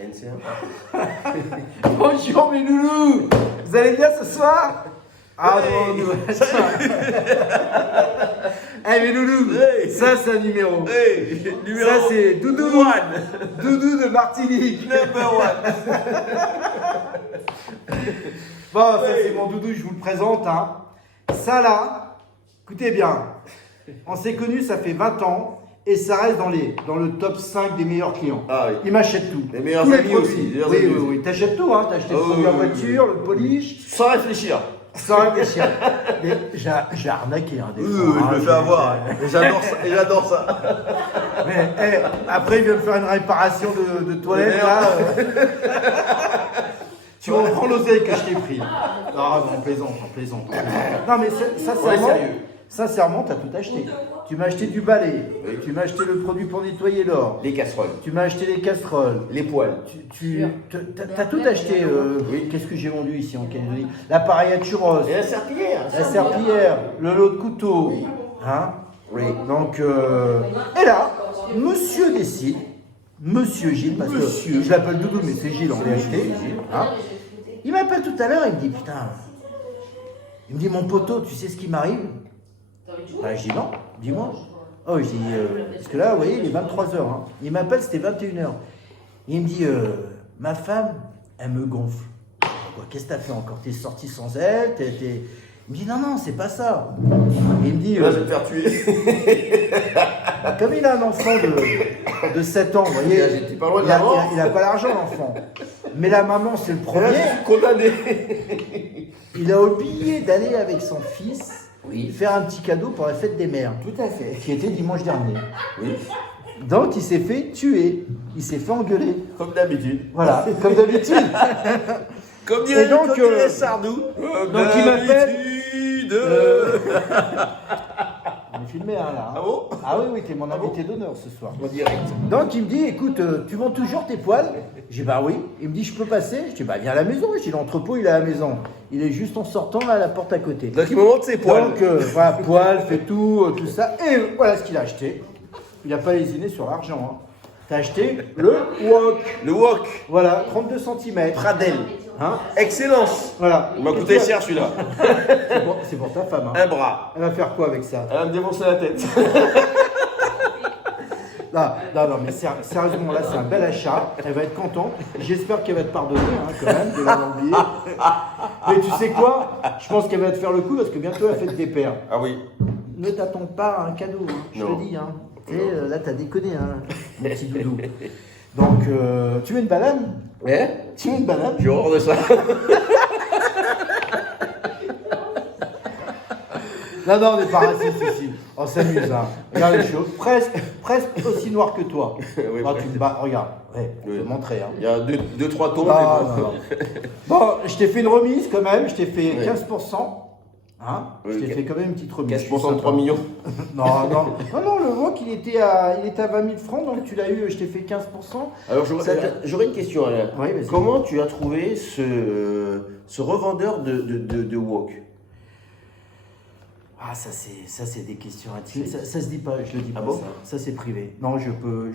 NCA. Bonjour mes loulous. Vous allez bien ce soir? Ah bon, nous. Eh mes loulous, ça c'est un numéro. Ça c'est Doudou. Doudou de Martinique. Number one. Bon, ça c'est mon doudou, je vous le présente. Hein. Ça là, écoutez bien, on s'est connus, ça fait 20 ans. Et ça reste dans le top 5 des meilleurs clients. Ah oui. Il m'achète tout. Les meilleurs tous amis les produits. aussi. Les Oui, amis oui, oui. T'achètes tout, hein. T'as acheté le produit en voiture, le polish. Sans réfléchir. Sans réfléchir. Mais j'ai arnaqué, hein, des Oui, fois, oui, hein, je me fais avoir. Et j'adore ça. Mais après, il vient me faire une réparation de toilette, là. Tu reprends l'oseille que je t'ai pris. Non, on plaisante, on plaisante. Non, mais ça, Ouais, c'est sérieux. Sincèrement, tu as tout acheté. Tu m'as acheté du balai, tu m'as acheté le produit pour nettoyer l'or, Les casseroles. tu m'as acheté les casseroles, Les poils. tu as tout acheté. Oui. Qu'est-ce que j'ai vendu ici en Calédonie? L'appareil à churros, Et la serpillière. la serpillière, le lot de couteaux. Hein? Oui. Donc, et là, monsieur décide, monsieur Gilles, parce que je l'appelle Doudou, mais c'est Gilles en vérité. Hein? Il m'appelle tout à l'heure, il me dit, putain, il me dit, mon poteau, tu sais ce qui m'arrive? Bah, je dis non, dis-moi. Oh, je dis, parce que là, vous voyez, il est 23h. Hein. Il m'appelle, c'était 21h. Il me dit, ma femme, elle me gonfle. Quoi, qu'est-ce que t'as fait encore? T'es sorti sans elle? Il me dit, non, c'est pas ça. Il me dit, Là, je vais te faire tuer. comme il a un enfant de 7 ans, vous voyez, J'étais pas loin de la mort. il a pas l'argent, l'enfant. Mais la maman, c'est le Et là, premier. je suis condamné. Il a oublié d'aller avec son fils Oui. faire un petit cadeau pour la fête des mères. Tout à fait. Qui était dimanche dernier. Oui. Donc il s'est fait tuer, il s'est fait engueuler. Comme d'habitude. Voilà, comme d'habitude. Comme Et donc, comme dirait Sardou. donc il m'appelle. On est filmé hein, là. Hein. Ah bon? Ah oui, oui, t'es mon invité d'honneur ce soir. En direct. Donc il me dit, écoute, tu vends toujours tes poils? J'ai dit, bah oui. Il me dit, je peux passer? Je dis, bah viens à la maison. Je dis, l'entrepôt, il est à la maison. Il est juste en sortant là, à la porte à côté. Donc il me montre ses poils. Donc voilà, poils, fait tout ça. Et voilà ce qu'il a acheté. Il n'a pas lésiné sur l'argent. Hein. T'as acheté le wok. Le wok. Voilà, 32 cm. Pradel. Hein? Excellence. Voilà. Il m'a coûté cher celui-là. C'est pour ta femme. Hein. Un bras. Elle va faire quoi avec ça? Elle va me défoncer la tête. Non, mais sérieusement, là, c'est un bel achat. Elle va être contente. J'espère qu'elle va te pardonner, hein, quand même, de l'avoir oublié. Mais tu sais quoi? Je pense qu'elle va te faire le coup parce que bientôt la fête des pères. Ah oui. Ne t'attends pas à un cadeau, hein, je Non. te dis. Hein. Et là, t'as déconné, hein, mon petit doudou. Donc, tu veux une banane? Ouais. Tu veux une banane? J'ai horreur de ça. Non, on n'est pas raciste ici. On s'amuse, hein. Regarde, je suis presque aussi noir que toi. Oui, Non, tu me bats, regarde. Ouais, je vais Oui. te montrer. Hein. Il y a deux, trois tons. Non, mais bon. non. Bon, je t'ai fait une remise quand même, je t'ai fait Oui. 15%. Hein, je Oui, t'ai fait quand même une petite remise. 15% de 3 millions. Non, le VOC, il était à 20 000 francs, donc tu l'as eu, je t'ai fait 15%. Alors Ça j'aurais une question, Alain. Oui, vas-y. Comment tu as trouvé ce revendeur de wok? Ah, ça c'est des questions intimes. Ça se dit pas, je le dis Ah pas. bon Ça c'est privé. Non, je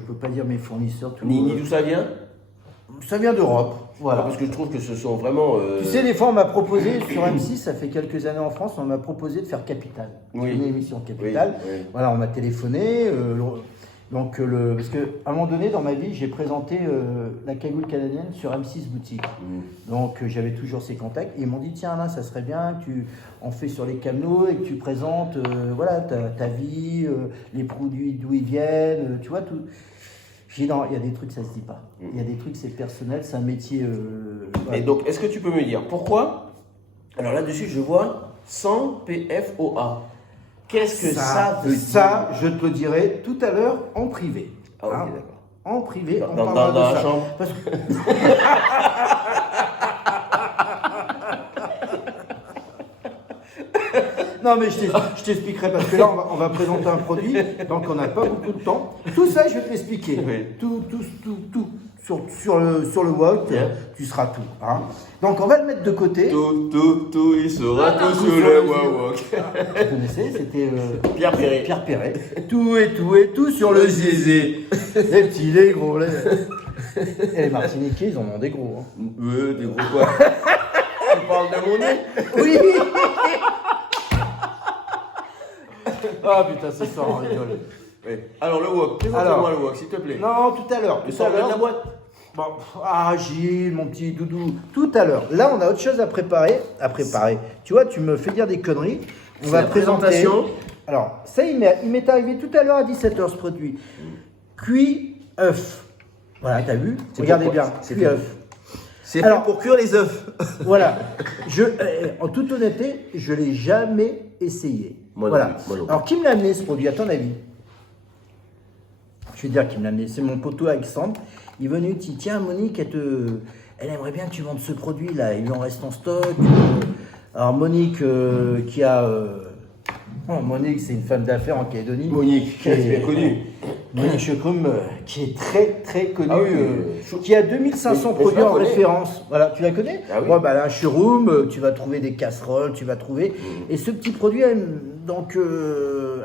peux pas dire mes fournisseurs. Tout Ni d'où ça vient? Ça vient d'Europe, voilà. Parce que je trouve que ce sont vraiment. Tu sais, des fois, on m'a proposé, sur M6, ça fait quelques années en France, on m'a proposé de faire Capital. Oui. Une émission Capital. Oui. Voilà, on m'a téléphoné. Parce qu'à un moment donné, dans ma vie, j'ai présenté la cagoule canadienne sur M6 Boutique. Donc, j'avais toujours ces contacts. Et ils m'ont dit, tiens, Alain, ça serait bien que on fait sur les canaux et que tu présentes voilà, ta vie, les produits d'où ils viennent, tu vois, tout. J'ai dit, non, il y a des trucs, ça se dit pas. Il y a des trucs, c'est personnel, c'est un métier. Voilà. Et donc, est-ce que tu peux me dire pourquoi? Alors là-dessus, je vois 100 PFOA. Qu'est-ce que ça veut dire? Ça, je te le dirai tout à l'heure en privé. Ah, ok, Hein. d'accord. En privé, on Dans parlera de la ça. chambre. Parce que- Non, mais je t'expliquerai parce que là, on va présenter un produit, donc on n'a pas beaucoup de temps. Tout ça, je vais te l'expliquer. Oui. Tout. sur le wok, Bien. tu seras tout. Hein. Donc on va le mettre de côté. Tout, il sera tout sur le wok. Vous connaissez, c'était Pierre Perret. Pierre Perret. Tout sur le zézé. Les petits, les gros. Et les Martiniquais, ils en ont des gros. Hein. Des gros quoi. Tu parles de mon nez. Oui. Ah putain, c'est ça, on rigole. Oui. Alors le wok, présente-moi le wok, s'il te plaît. Non, tout à l'heure. Le Tout à sort de l'heure. la boîte. Bon, Gilles, mon petit doudou, tout à l'heure. Là, on a autre chose à préparer. Tu vois, tu me fais dire des conneries. On va la présenter. présentation. Alors, ça, il m'est arrivé tout à l'heure à 17h ce produit. Cuit œuf. Voilà, t'as vu? C'est Regardez pourquoi bien. c'est Cuit fait. œuf. C'est Alors- fait pour cuire les œufs. Voilà. En toute honnêteté, je ne l'ai jamais essayé. Moi non voilà. plus, moi non plus. Alors, qui me l'a amené ce produit, à ton avis? Je vais dire qui me l'a amené. C'est mon poteau Alexandre. Il est venu, il dit tiens, Monique, elle aimerait bien que tu vendes ce produit-là. Il lui en reste en stock. Alors, Monique, qui a. Monique, c'est une femme d'affaires en Calédonie. Monique, qui est bien connue. Monique Chekroum, qui est très très connue, Ah oui, qui a 2500 mais je produits la en connais. référence. Voilà, tu la connais? Ah oui. Ouais, bah, elle a un showroom, tu vas trouver des casseroles, tu vas trouver. Et ce petit produit, donc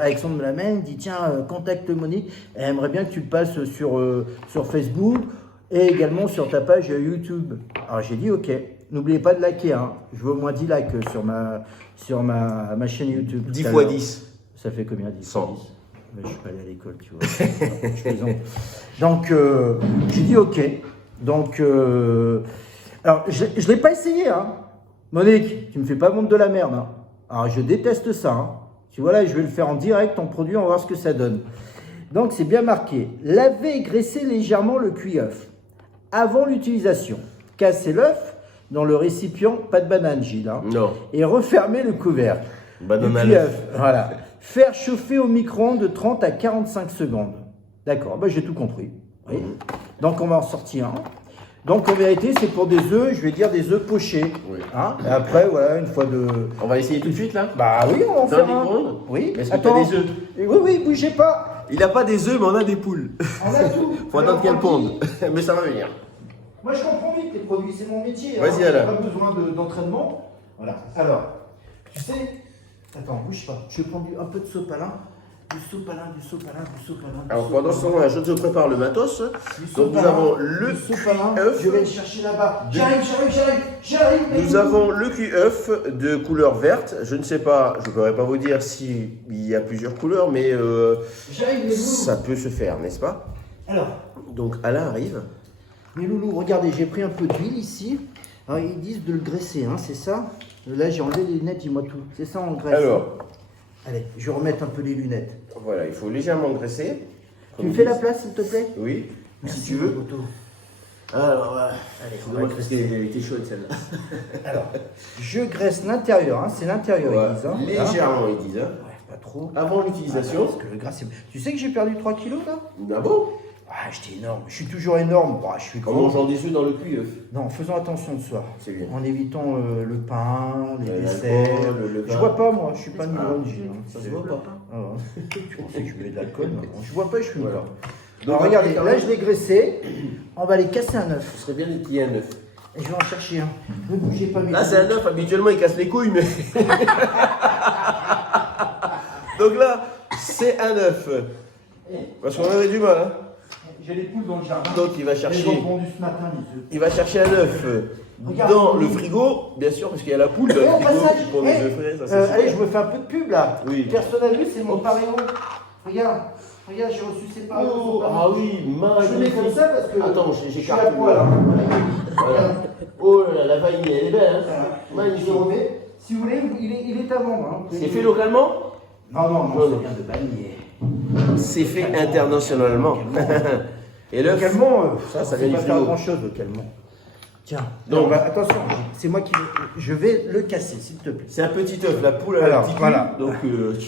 Alexandre me l'amène, il dit tiens, contacte Monique, elle aimerait bien que tu le passes sur Facebook et également sur ta page YouTube. Alors j'ai dit ok, n'oubliez pas de liker, hein. Je veux au moins 10 likes sur ma chaîne YouTube. 10 tout à fois l'heure. 10. Ça fait combien 10 100. 10. Mais je suis pas allé à l'école, tu vois. Je plaisante. Donc, j'ai dit OK. Donc, alors, je ne l'ai pas essayé, hein. Monique, tu me fais pas vendre de la merde, hein. Alors, je déteste ça, hein. Tu vois là, je vais le faire en direct, en produit, on va voir ce que ça donne. Donc, c'est bien marqué. Laver et graisser légèrement le cuit-œuf. Avant l'utilisation, casser l'œuf dans le récipient, pas de banane, Gilles, hein. Non. Et refermer le couvercle. Banane à Du l'œuf. cuit-œuf, voilà. Faire chauffer au micro-ondes de 30 à 45 secondes. D'accord, bah, j'ai tout compris. Oui. Donc on va en sortir un. Donc en vérité, c'est pour des œufs, je vais dire des œufs pochés. Oui. Hein. Et après, voilà, une fois de. On va essayer tout de suite là. Bah oui, on va en Dans faire le un. micro-ondes. Oui, Est-ce que t'as des œufs? Oui, bougez pas. Il n'a pas des œufs, mais on a des poules. On a tout. Faut attendre qu'elles pondent. Mais ça va venir. Moi, je comprends vite les produits, c'est mon métier. Vas-y, J'ai alors. pas besoin d'entraînement. Voilà. Alors, tu sais, attends, bouge pas. Je vais prendre un peu de sopalin. Du sopalin. Alors pendant ce temps-là, je te prépare le matos. Donc nous sopalin, avons le du sopalin. cuit-œuf. Je vais le chercher là-bas. J'arrive. Nous avons le cuit-œuf de couleur verte. Je ne sais pas, je ne pourrais pas vous dire s'il y a plusieurs couleurs, mais J'arrive, les loulous. ça peut se faire, n'est-ce pas? Alors, Donc Alain arrive. mes loulous, regardez, j'ai pris un peu d'huile ici. Alors, ils disent de le graisser, hein, c'est ça? Là, j'ai enlevé les lunettes, dis-moi tout. C'est ça, on le graisse. Alors, Allez, je vais remettre un peu les lunettes. voilà, il faut légèrement graisser. Tu me fais la place, s'il te plaît? Oui, Merci, si tu veux. Otto. Alors, Allez, on va dommage parce graisser. qu'elle était chaude celle-là. Alors, je graisse l'intérieur, hein, c'est l'intérieur, Ouais, ils disent. Hein, légèrement, ils disent. Hein. Ouais, pas trop. Avant l'utilisation. Parce que le gras, c'est... Tu sais que j'ai perdu 3 kilos, là? Ah bon? Ah, j'étais énorme. Je suis toujours énorme. Bah, je suis En gros. mangeant des œufs dans le cuit-œuf. Non, faisons attention ce soir. C'est bien. En évitant le pain, les L'alcool, desserts. le Je vin. bois pas, moi. Je suis pas une ivrogne, Gilles, hein. Ça se voit pas. Ah ouais. Tu pensais que je buvais de l'alcool? Non, je bois pas, je fume Voilà. pas. Donc, Alors, regardez, quand là, même, je l'ai graissé. On va aller casser un œuf. ce serait bien qu'il y ait un œuf. Et je vais en chercher un. Ne bougez pas, mes Là, c'est un œuf, habituellement, il casse les couilles, mais. Donc là, c'est un œuf. Parce qu'on avait du mal, hein. J'ai les poules dans le jardin. Donc, il va Elles ont chercher, pondu ce matin, les œufs. il va chercher un œuf Regarde. dans le frigo, bien sûr, parce qu'il y a la poule dans Et le au frigo passage, qui pond des œufs frais. Ça, c'est allez, super. je me fais un peu de pub là. Oui. Personne n'a vu, c'est mon paréo. Regarde, j'ai reçu ces paréos. Oh, ah oui, Je mets magnifique. comme ça parce que. Attends, je suis j'écarte à poil. Hein. Voilà. Oh là là, la vanille, elle est belle, hein. Je Magnifique. remets. Si vous voulez, il est à vendre. Hein. C'est fait localement? Non, ça vient de Bagné. C'est fait internationalement. Et l'œuf, Localement, ça vient vient pas du faire frigo. grand chose localement. Tiens, Donc- donc attention, c'est moi qui je vais le casser, s'il te plaît. C'est un petit œuf, la poule a Alors, un petit cul, voilà. donc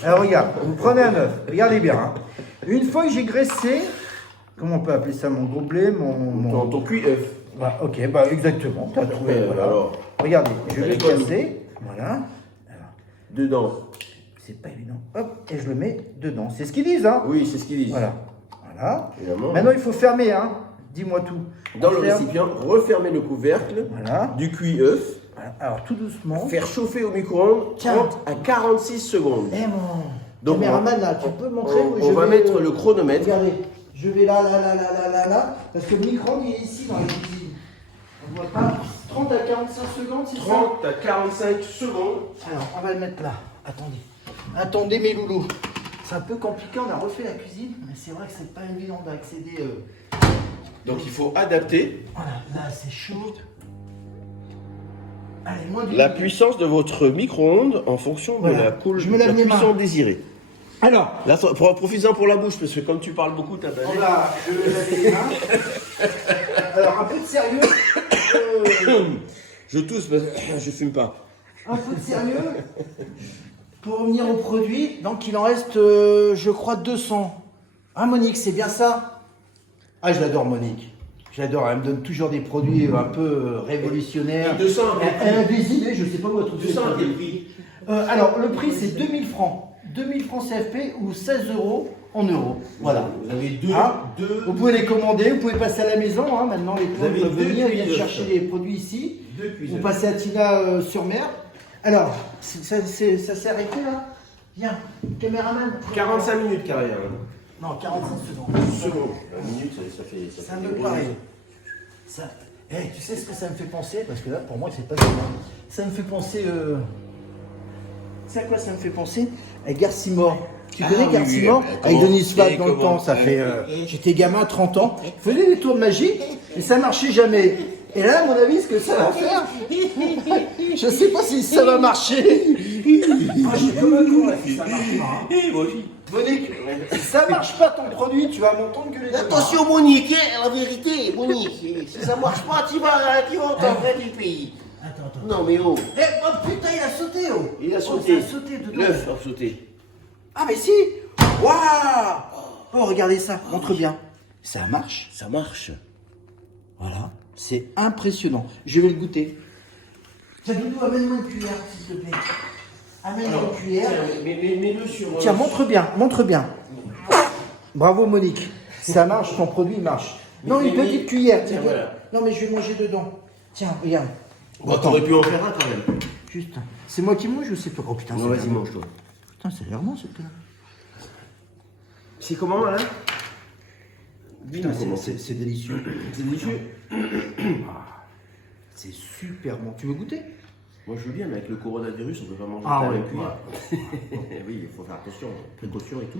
Alors regarde, vous prenez un œuf, regardez bien. Hein. Une fois que j'ai graissé, comment on peut appeler ça, mon gobelet, ton cuit-œuf. Bah, ok, bah exactement, tu as trouvé. Voilà. Alors, Regardez, je vais le Allez, vas-y. casser. Voilà. Alors, dedans. c'est pas évident. Hop, et je le mets dedans. C'est ce qu'ils disent, hein. Oui, c'est ce qu'ils disent. Voilà. Voilà. Évidemment. Maintenant, il faut fermer, hein. Dis-moi tout. Dans le Referme. récipient, refermer le couvercle Voilà. du cuit-œuf. Voilà. Alors, tout doucement. Faire chauffer au micro-ondes 30 à 46 secondes. Eh mon Donc, caméraman, là, tu peux montrer où on je va vais, mettre le chronomètre. Regardez, je vais là, parce que le micro-ondes, il est ici dans la cuisine. On voit pas. 30 à 45 secondes, c'est ça? 30 à 45 secondes. Alors, on va le mettre là. Attendez mes loulous. C'est un peu compliqué, on a refait la cuisine, mais c'est vrai que c'est pas évident d'accéder. Donc il faut adapter Voilà, là c'est chaud. Allez, moins du la puissance de votre micro-ondes en fonction de Voilà. la couleur, Je me lave les mains. cuisson désirée. Alors, Là, profite-en pour la bouche, parce que comme tu parles beaucoup, t'as pas on va. Je vais laver les mains. Alors, un peu de sérieux. Je tousse, parce que je fume pas. Un peu de sérieux. Pour revenir au produit, donc il en reste, je crois, 200. Hein, Monique, c'est bien ça? Ah, je l'adore, Monique. J'adore, elle me donne toujours des produits un peu révolutionnaires. Et 200 Elle a des idées, je sais pas où elle trouve 200 ça. à quel prix? Alors, le prix, c'est 2000 francs. 2000 francs CFP ou 16 euros en euros. Voilà. Vous avez deux, Hein, deux, vous pouvez les commander, vous pouvez passer à la maison. Hein, maintenant, les clients avez peuvent deux venir, ils viennent cuiseurs. chercher les produits ici. deux Vous cuisines. passez à Tina-sur-Mer. Alors, ça s'est arrêté là? Viens, caméraman. 45 minutes carrière. Non, 45 secondes. Seconde. Une minute, ça fait. Ça fait me des gros paraît. yeux. Ça... tu sais ce que ça me fait penser? Parce que là, pour moi, c'est pas ça. Ça me fait penser. C'est à quoi ça me fait penser? À Garcimore. Tu connais oui, Garcimore? oui, Avec comment- Denise Fad et dans le comment- temps. Ça fait. J'étais gamin, 30 ans. Je faisais des tours de magie, mais ça marchait jamais. Et là, à mon avis, ce que ça va faire, je sais pas si ça va marcher. Ah, je suis comme un con là, si ça marche pas. Hein. Eh, moi aussi. Monique, si ça marche pas ton produit, tu vas m'entendre gueuler. dedans. Attention Monique, hein, la vérité, Monique, si ça marche pas, tu vas en t'enlever du pays. Attends. Non mais oh, Eh, oh putain, il a sauté, oh. Il a Oh, sauté. ça a sauté dedans. L'œuf a sauté. Ah, mais si. Waouh. Oh, regardez ça, montre bien. Ça marche. ça marche. Voilà, c'est impressionnant. Je vais le goûter. Tiens, Doudou, amène-moi une cuillère, s'il te plaît. Amène-moi une cuillère. Mets-le sur. Tiens, montre bien. Bravo, Monique. Ça marche, ton produit marche. Non, une petite cuillère. Tiens, voilà. Non, mais je vais manger dedans. Tiens, regarde. Bon, t'aurais pu en faire un quand même. Juste. C'est moi qui mange ou c'est toi? Oh putain, Non, c'est vas-y, vraiment- mange-toi. Putain, c'est l'air bon, cette conne. C'est comment, Alain? Putain, Dis-nous comment. c'est délicieux. C'est délicieux. C'est super bon. Tu veux goûter? Moi, je veux bien, mais avec le coronavirus, on peut pas manger Ah plein ouais, avec lui. Oui, il faut faire attention, précaution et tout.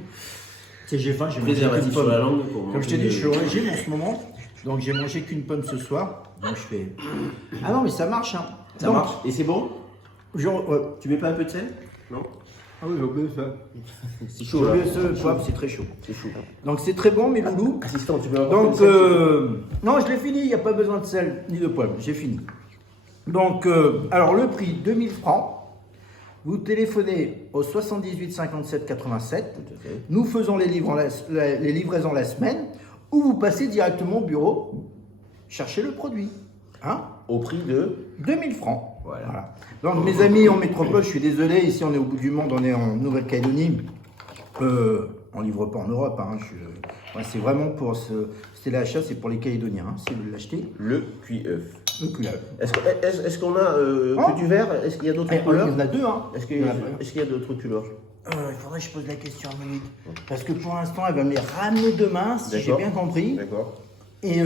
Tu sais, j'ai faim, j'ai mangé Préservatif qu'une sur pomme. la langue. pour Comme je t'ai manger dit, je suis au le- régime en ce moment. Donc j'ai mangé qu'une pomme ce soir. Donc je fais. Ah non, mais ça marche, hein. Ça Donc, marche. Et c'est bon? ouais. Tu mets pas un peu de sel? Non? Ah oui, j'ai oublié ça. C'est J'ai chaud, là. oublié ce poivre, c'est très chaud. C'est chaud. Donc c'est très bon, mes loulous. Assistant, tu peux avoir Donc, non, je l'ai fini, il n'y a pas besoin de sel ni de poivre, j'ai fini. Donc, alors le prix, 2000 francs. Vous téléphonez au 78 57 87. Nous faisons les livraisons la semaine. Ou vous passez directement au bureau, chercher le produit. Hein? Au prix de. 2000 francs. Voilà. Donc, mes amis en métropole, je suis désolé, ici on est au bout du monde, on est en Nouvelle-Calédonie. On livre pas en Europe. Hein. Ouais, c'est vraiment pour c'était l'achat, c'est pour les Calédoniens, hein, si vous voulez l'acheter. Le cuit-œuf. Le culave. Est-ce qu'on a Oh. que du vert? Est-ce qu'il y a d'autres Il y couleurs? en a deux, hein. Est-ce Il y en a qu'il y a d'autres couleurs? Il faudrait que je pose la question à Monique. Parce que pour l'instant, elle va me les ramener demain, si j'ai D'accord. bien compris. D'accord. Et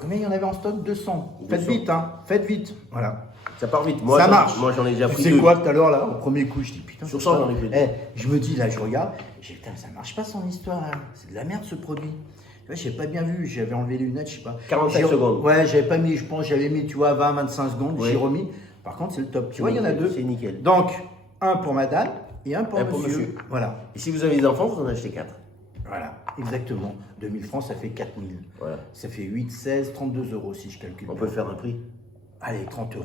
combien il y en avait en stock? 200. Faites 200. vite, hein. Faites vite. Voilà. Ça part vite. Ça marche. Moi, j'en ai déjà Tu pris sais deux. quoi, tout à l'heure, là, au premier coup, je dis putain. Sur c'est 100, pas- j'en ai pris deux. Je me dis, là, je regarde, j'ai putain, ça marche pas son histoire, là. C'est de la merde, ce produit. Tu vois, j'ai pas bien vu, j'avais enlevé les lunettes, je sais pas. 45 secondes. Ouais, j'avais pas mis, je pense, j'avais mis, tu vois, 20, 25 secondes, Oui. j'ai remis. Par contre, c'est le top. Tu vois, il y en a deux. C'est nickel. Donc, un pour madame et un pour Un monsieur. pour monsieur. Voilà. Et si vous avez des enfants, vous en achetez 4. Voilà, exactement. 2000 francs, ça fait 4000. Voilà. Ça fait 8, 16, 32 euros si je calcule. On bien. peut faire un prix. Allez, 30 euros.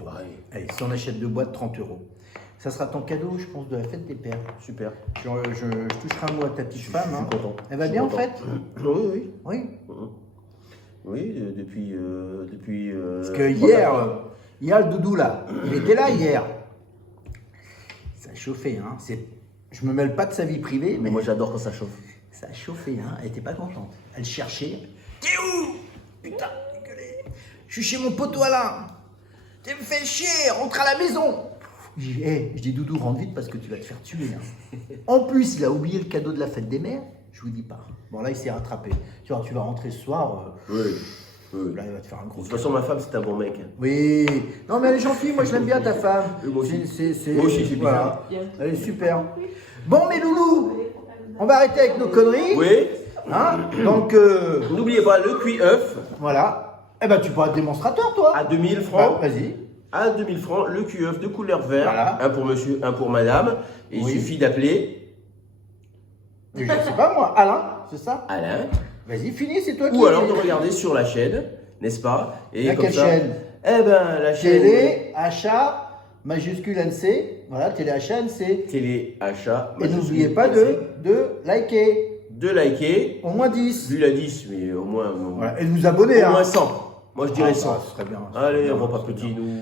Allez, si on achète deux boîtes, 30 euros. Ça sera ton cadeau, je pense, de la fête des pères. Super. Je toucherai un mot à ta petite femme. Je suis hein. content. Elle va Je suis bien, en content. fait? Oui, oui. Oui. Oui, depuis. Parce que hier, le doudou, là, il était là hier. Ça a chauffé, hein. Je me mêle pas de sa vie privée, mais Moi, j'adore quand ça chauffe. ça a chauffé, hein. Elle était pas contente. Elle cherchait. T'es où? Putain, Je suis chez mon poteau Alain. Tu me fais chier, rentre à la maison. Je dis Doudou, rentre vite parce que tu vas te faire tuer. Hein. En plus, il a oublié le cadeau de la fête des mères. Je vous dis pas. Bon, là, il s'est rattrapé. Tu vois, tu vas rentrer ce soir. Oui. Là, il va te faire un gros. De toute façon, ma femme, c'est un bon mec. Oui. Non, mais elle est gentille. Moi, je l'aime bien, ta femme. Moi aussi. Moi aussi, c'est voilà. Elle est super. Bon, mes loulous, on va arrêter avec nos conneries. Oui. Hein, donc, N'oubliez pas le cuit œuf voilà. Eh ben, tu pourras être démonstrateur, toi. à 2000 francs. Vas-y. À 2000 francs, le cuit œuf de couleur vert. Voilà. Un pour monsieur, un pour madame. Et Oui. il suffit d'appeler Je sais pas, moi. Alain, c'est ça? Alain. Vas-y, finis, c'est toi qui. Ou alors de regarder sur la chaîne, n'est-ce pas? Et Laquelle comme ça, chaîne? Eh ben, la chaîne. Télé, achat, majuscule NC. Voilà, télé, achat, NC. Télé, achat. Et n'oubliez pas de liker. De liker. Au moins 10. Lui, il a 10, mais au moins. Voilà. Et de vous abonner. Au hein. moins 100. Moi, je dirais 100. Ce serait bien. Allez, on va pas petit, nous.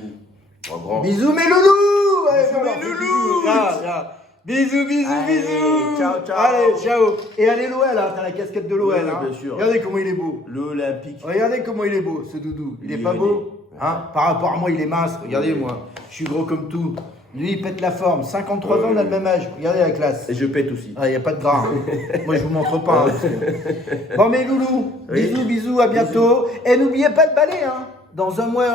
En grand. Bisous, mes loulous. Allez, Bisous, on va mes faire loulous. bisous. Là. Bisous, bisous, Allez, bisous. ciao, ciao. Allez, ciao. Et allez, l'OL, hein. T'as la casquette de l'OL. Oui, hein. bien sûr. Regardez comment il est beau. L'Olympique. Regardez comment il est beau, ce Doudou. Il est pas Lyonnais. beau hein. Par rapport à moi, il est mince. Regardez, moi. Je suis gros comme tout. Lui, il pète la forme. 53 ans, on a le même âge. Regardez la classe. Et je pète aussi. Ah, il n'y a pas de gras. Hein. Moi, je vous montre pas. Hein. Bon, mes loulous, Oui. bisous, bisous, à bientôt. Et n'oubliez pas le balai, hein. Dans un mois.